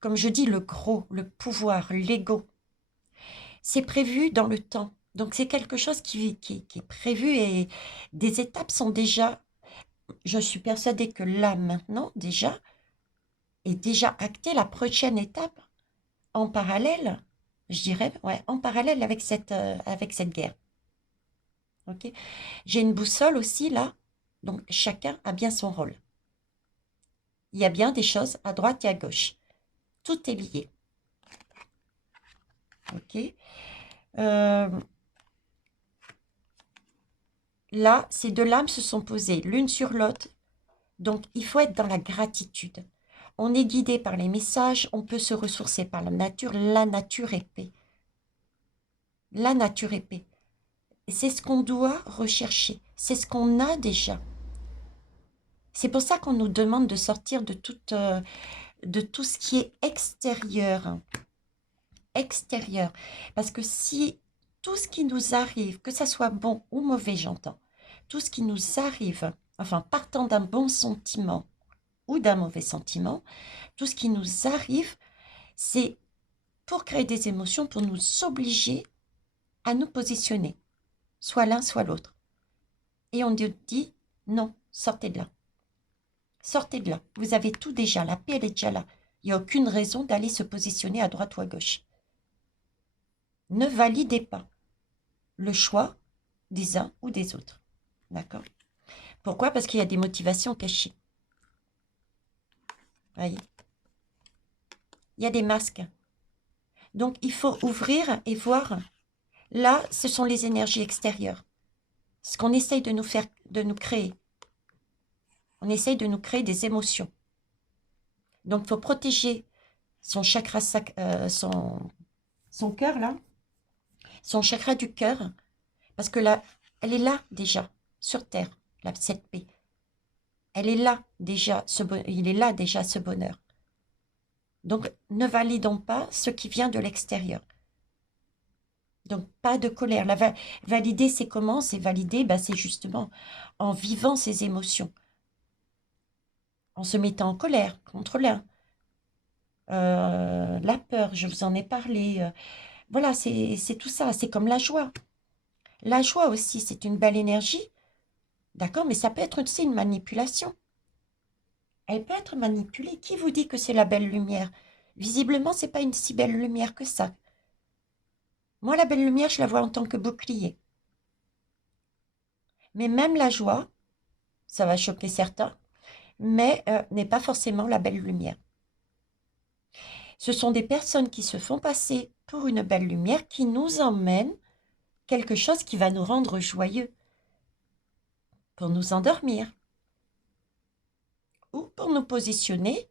comme je dis, le gros, le pouvoir, l'ego. C'est prévu dans le temps. Donc c'est quelque chose qui est prévu et des étapes sont déjà, je suis persuadée que là, maintenant, déjà, est déjà actée la prochaine étape en parallèle, je dirais, ouais, en parallèle avec cette guerre. Ok. J'ai une boussole aussi là, donc chacun a bien son rôle. Il y a bien des choses à droite et à gauche. Tout est lié. Ok. Euh, Là, ces deux lames se sont posées l'une sur l'autre. Donc, il faut être dans la gratitude. On est guidé par les messages, on peut se ressourcer par la nature. La nature est paix. La nature est paix. C'est ce qu'on doit rechercher. C'est ce qu'on a déjà. C'est pour ça qu'on nous demande de sortir de tout ce qui est extérieur. Extérieur. Parce que si tout ce qui nous arrive, que ça soit bon ou mauvais, j'entends, tout ce qui nous arrive, enfin partant d'un bon sentiment ou d'un mauvais sentiment, tout ce qui nous arrive, c'est pour créer des émotions, pour nous obliger à nous positionner, soit l'un, soit l'autre. Et on nous dit, non, sortez de là. Sortez de là. Vous avez tout déjà, la paix, elle est déjà là. Il n'y a aucune raison d'aller se positionner à droite ou à gauche. Ne validez pas le choix des uns ou des autres. D'accord? Pourquoi? Parce qu'il y a des motivations cachées. Voyez? Il y a des masques. Donc, il faut ouvrir et voir. Là, ce sont les énergies extérieures. Ce qu'on essaye de nous faire, de nous créer. On essaye de nous créer des émotions. Donc, il faut protéger son chakra, son cœur, là, son chakra du cœur, parce que là, elle est là déjà, sur Terre, cette paix. Elle est là déjà, il est là déjà ce bonheur. Donc, ne validons pas ce qui vient de l'extérieur. Donc, pas de colère. Valider, c'est comment? C'est valider, ben, c'est justement en vivant ses émotions, en se mettant en colère contre l'un. La peur, je vous en ai parlé. Voilà, c'est tout ça. C'est comme la joie. La joie aussi, c'est une belle énergie. D'accord? Mais ça peut être aussi une manipulation. Elle peut être manipulée. Qui vous dit que c'est la belle lumière? Visiblement, ce n'est pas une si belle lumière que ça. Moi, la belle lumière, je la vois en tant que bouclier. Mais même la joie, ça va choquer certains, mais n'est pas forcément la belle lumière. Ce sont des personnes qui se font passer pour une belle lumière qui nous emmènent quelque chose qui va nous rendre joyeux, pour nous endormir ou pour nous positionner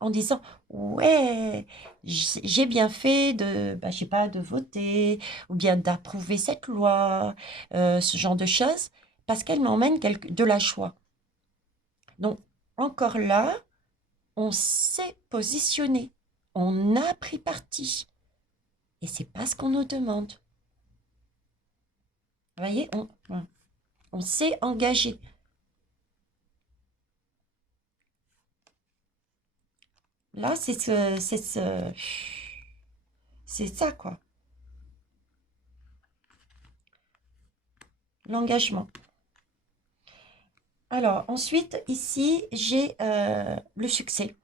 en disant ouais, j'ai bien fait de, bah, je sais pas, de voter ou bien d'approuver cette loi, ce genre de choses, parce qu'elle m'emmène de la joie. Donc encore là, on s'est positionné, On a pris parti. Et c'est pas ce qu'on nous demande. Vous voyez, on s'est engagé. Là, c'est ça, quoi. L'engagement. Alors, ensuite, ici, j'ai le succès.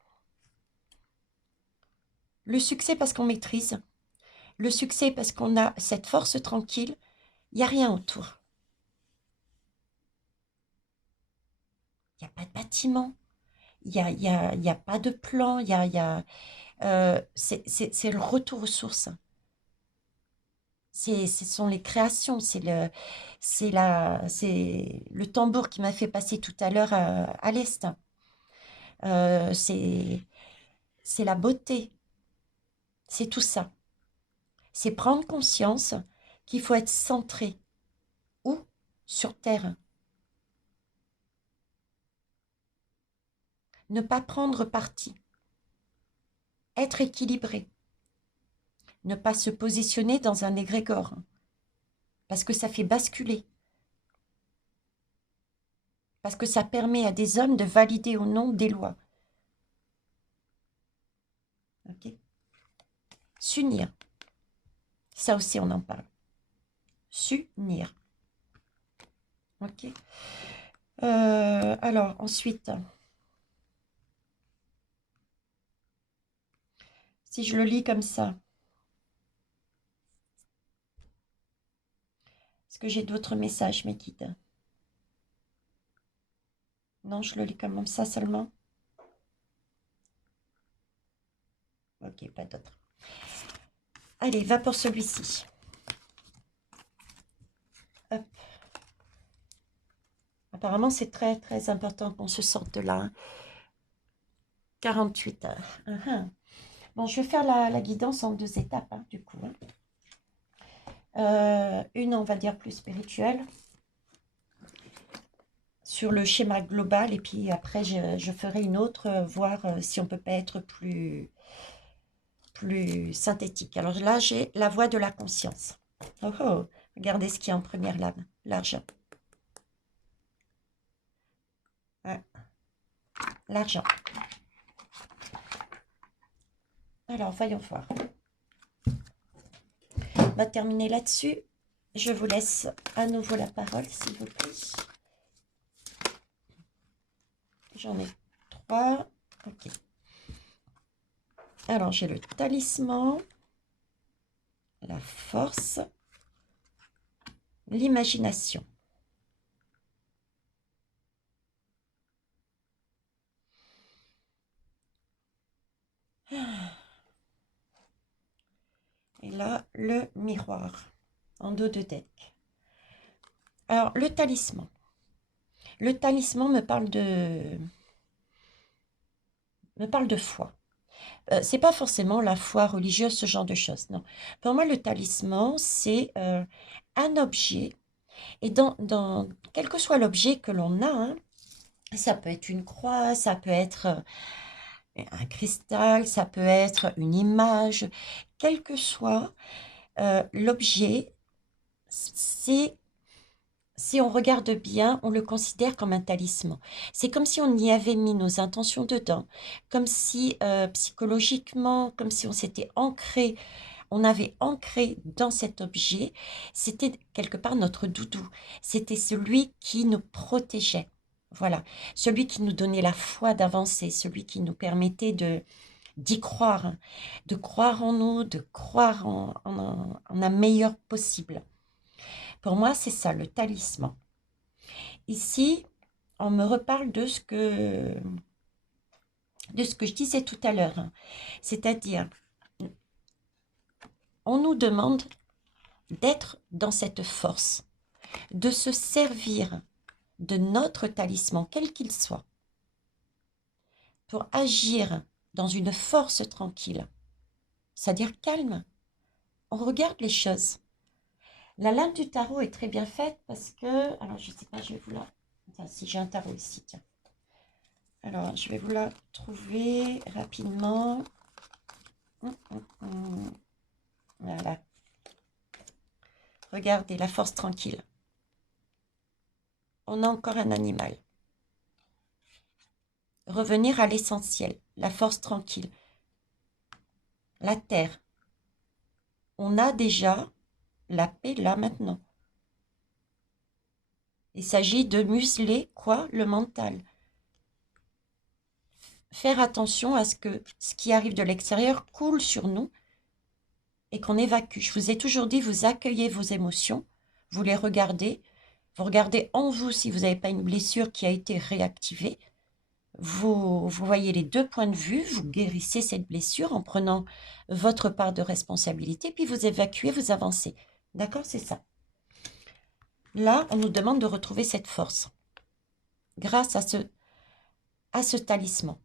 Le succès parce qu'on maîtrise. Le succès parce qu'on a cette force tranquille. Il n'y a rien autour. Il n'y a pas de bâtiment. Il y a pas de plan. C'est le retour aux sources. Ce sont les créations. C'est le tambour qui m'a fait passer tout à l'heure à l'est. Euh, c'est, c'est la beauté. C'est tout ça. C'est prendre conscience qu'il faut être centré. Où? Sur Terre. Ne pas prendre parti. Être équilibré. Ne pas se positionner dans un égrégore. Parce que ça fait basculer. Parce que ça permet à des hommes de valider ou non des lois. Ok. S'unir. Ça aussi, on en parle. S'unir. Ok. Alors, ensuite, si je le lis comme ça, est-ce que j'ai d'autres messages, mes guides? Non, je le lis comme ça seulement. Ok, pas d'autres. Allez, va pour celui-ci. Hop. Apparemment, c'est très, très important qu'on se sorte de là. 48 heures. Bon, je vais faire la guidance en 2 étapes, hein, du coup. Hein. Une, on va dire, plus spirituelle, sur le schéma global, et puis après, je ferai une autre, voir si on peut pas être plus synthétique. Alors là, j'ai la voie de la conscience. Oh, oh, regardez ce qui est en première lame, l'argent. Ouais, l'argent. Alors, voyons voir. On va terminer là-dessus. Je vous laisse à nouveau la parole, s'il vous plaît. J'en ai 3. Ok. Alors, j'ai le talisman, la force, l'imagination. Et là, le miroir en dos de deck. Alors, le talisman. Le talisman me parle de foi. C'est pas forcément la foi religieuse, ce genre de choses, non. Pour moi, le talisman, c'est un objet. Et quel que soit l'objet que l'on a, hein, ça peut être une croix, ça peut être un cristal, ça peut être une image, quel que soit l'objet, c'est si on regarde bien, on le considère comme un talisman. C'est comme si on y avait mis nos intentions dedans, comme si psychologiquement, comme si on s'était ancré, on avait ancré dans cet objet, c'était quelque part notre doudou. C'était celui qui nous protégeait. Voilà, celui qui nous donnait la foi d'avancer, celui qui nous permettait d'y croire, hein, de croire en nous, de croire en un meilleur possible. Pour moi, c'est ça, le talisman. Ici, on me reparle de ce que je disais tout à l'heure. Hein. C'est-à-dire, on nous demande d'être dans cette force, de se servir de notre talisman, quel qu'il soit, pour agir dans une force tranquille, c'est-à-dire calme. On regarde les choses. La lame du tarot est très bien faite parce que, alors je ne sais pas, je vais vous la... Enfin, si j'ai un tarot ici, tiens. Alors, je vais vous la trouver rapidement. Voilà. Regardez, la force tranquille. On a encore un animal. Revenir à l'essentiel, la force tranquille. La terre. On a déjà la paix là maintenant. Il s'agit de museler quoi? Le mental. Faire attention à ce que ce qui arrive de l'extérieur coule sur nous et qu'on évacue. Je vous ai toujours dit, vous accueillez vos émotions, vous les regardez, vous regardez en vous si vous n'avez pas une blessure qui a été réactivée. Vous voyez les deux points de vue, vous guérissez cette blessure en prenant votre part de responsabilité, puis vous évacuez, vous avancez. D'accord? C'est ça. Là, on nous demande de retrouver cette force grâce à ce talisman.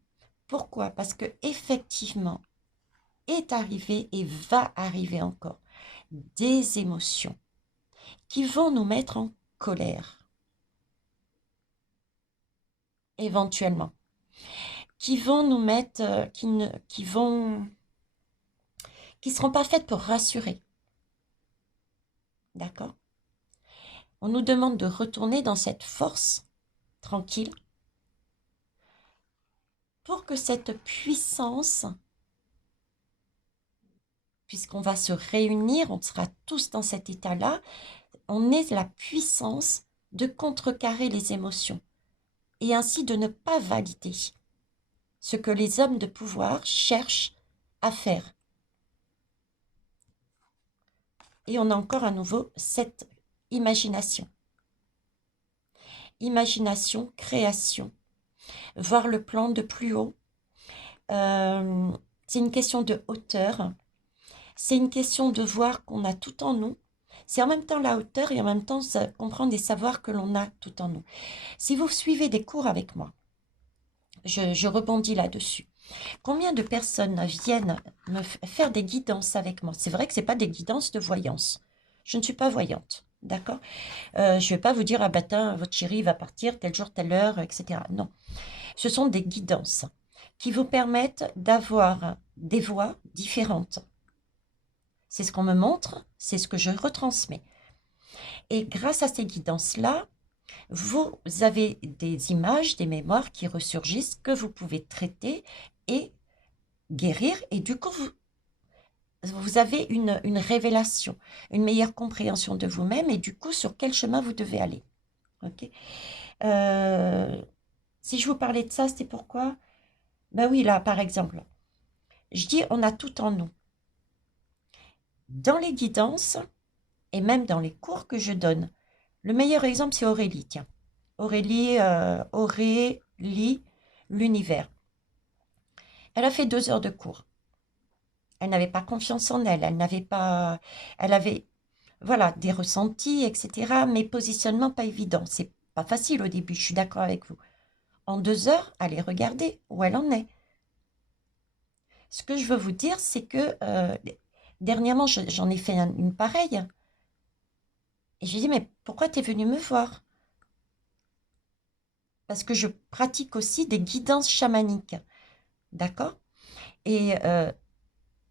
Pourquoi? Parce que effectivement, est arrivé et va arriver encore des émotions qui vont nous mettre en colère, éventuellement, qui vont nous mettre, qui seront pas faites pour rassurer, d'accord? On nous demande de retourner dans cette force tranquille pour que cette puissance, puisqu'on va se réunir, on sera tous dans cet état-là, on ait la puissance de contrecarrer les émotions et ainsi de ne pas valider ce que les hommes de pouvoir cherchent à faire. Et on a encore à nouveau cette imagination. Imagination, création, voir le plan de plus haut. C'est une question de hauteur. C'est une question de voir qu'on a tout en nous. C'est en même temps la hauteur et en même temps comprendre et savoir que l'on a tout en nous. Si vous suivez des cours avec moi, je rebondis là-dessus. Combien de personnes viennent me faire des guidances avec moi? C'est vrai que ce n'est pas des guidances de voyance. Je ne suis pas voyante, d'accord? Je ne vais pas vous dire, ah bah votre chéri va partir tel jour, telle heure, etc. Non, ce sont des guidances qui vous permettent d'avoir des voix différentes. C'est ce qu'on me montre, c'est ce que je retransmets. Et grâce à ces guidances-là, vous avez des images, des mémoires qui ressurgissent que vous pouvez traiter et guérir. Et du coup, vous avez une révélation, une meilleure compréhension de vous-même et du coup, sur quel chemin vous devez aller. Ok. Si je vous parlais de ça, c'était pourquoi? Ben oui, là, par exemple, je dis on a tout en nous. Dans les guidances et même dans les cours que je donne, le meilleur exemple, c'est Aurélie, tiens. Aurélie, l'univers. Elle a fait 2 heures de cours. Elle n'avait pas confiance en elle, elle avait, voilà, des ressentis, etc. Mais positionnement pas évident. C'est pas facile au début, je suis d'accord avec vous. En 2 heures, allez regarder où elle en est. Ce que je veux vous dire, c'est que dernièrement, j'en ai fait une pareille. Et je lui ai dit, mais pourquoi tu es venu me voir? Parce que je pratique aussi des guidances chamaniques. D'accord? Et à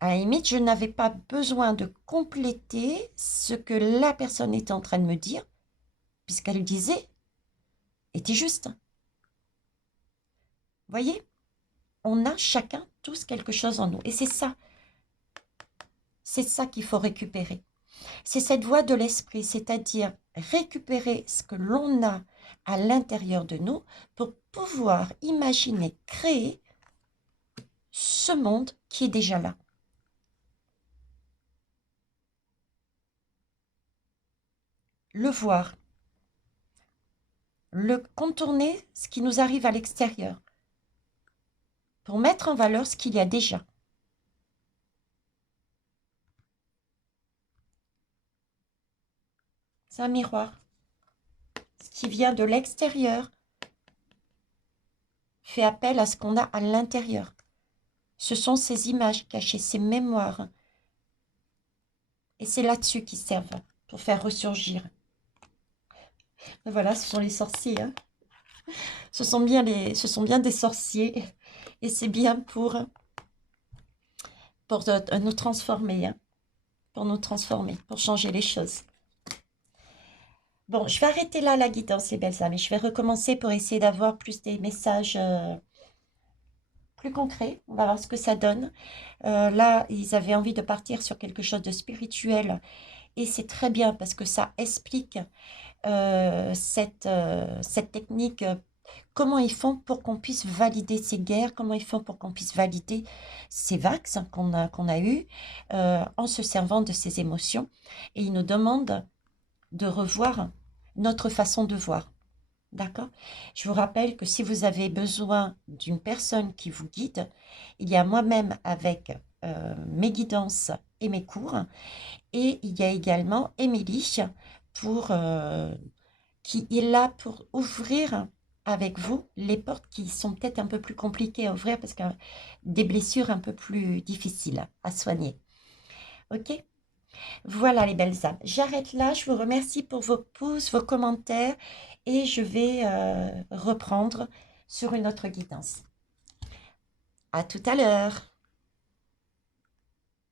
la limite, je n'avais pas besoin de compléter ce que la personne était en train de me dire, puisqu'elle disait, était juste. Voyez? On a chacun tous quelque chose en nous. Et c'est ça qu'il faut récupérer. C'est cette voie de l'esprit, c'est-à-dire récupérer ce que l'on a à l'intérieur de nous pour pouvoir imaginer, créer ce monde qui est déjà là. Le voir, le contourner, ce qui nous arrive à l'extérieur, pour mettre en valeur ce qu'il y a déjà. C'est un miroir. Ce qui vient de l'extérieur fait appel à ce qu'on a à l'intérieur. Ce sont ces images cachées, ces mémoires. Et c'est là-dessus qu'ils servent pour faire ressurgir. Et voilà, ce sont les sorciers. Hein. Ce sont bien des sorciers. Et c'est bien pour pour nous transformer, hein, pour nous transformer, pour changer les choses. Bon, je vais arrêter là la guidance, les belles âmes, et je vais recommencer pour essayer d'avoir plus des messages plus concrets. On va voir ce que ça donne. Là, ils avaient envie de partir sur quelque chose de spirituel, et c'est très bien parce que ça explique cette technique, comment ils font pour qu'on puisse valider ces guerres, comment ils font pour qu'on puisse valider ces vax qu'on a eues en se servant de ces émotions. Et ils nous demandent de revoir notre façon de voir. D'accord? Je vous rappelle que si vous avez besoin d'une personne qui vous guide, il y a moi-même avec mes guidances et mes cours, et il y a également Émilie pour, qui est là pour ouvrir avec vous les portes qui sont peut-être un peu plus compliquées à ouvrir parce que des blessures un peu plus difficiles à soigner. Ok? Voilà les belles âmes. J'arrête là. Je vous remercie pour vos pouces, vos commentaires et je vais reprendre sur une autre guidance. À tout à l'heure.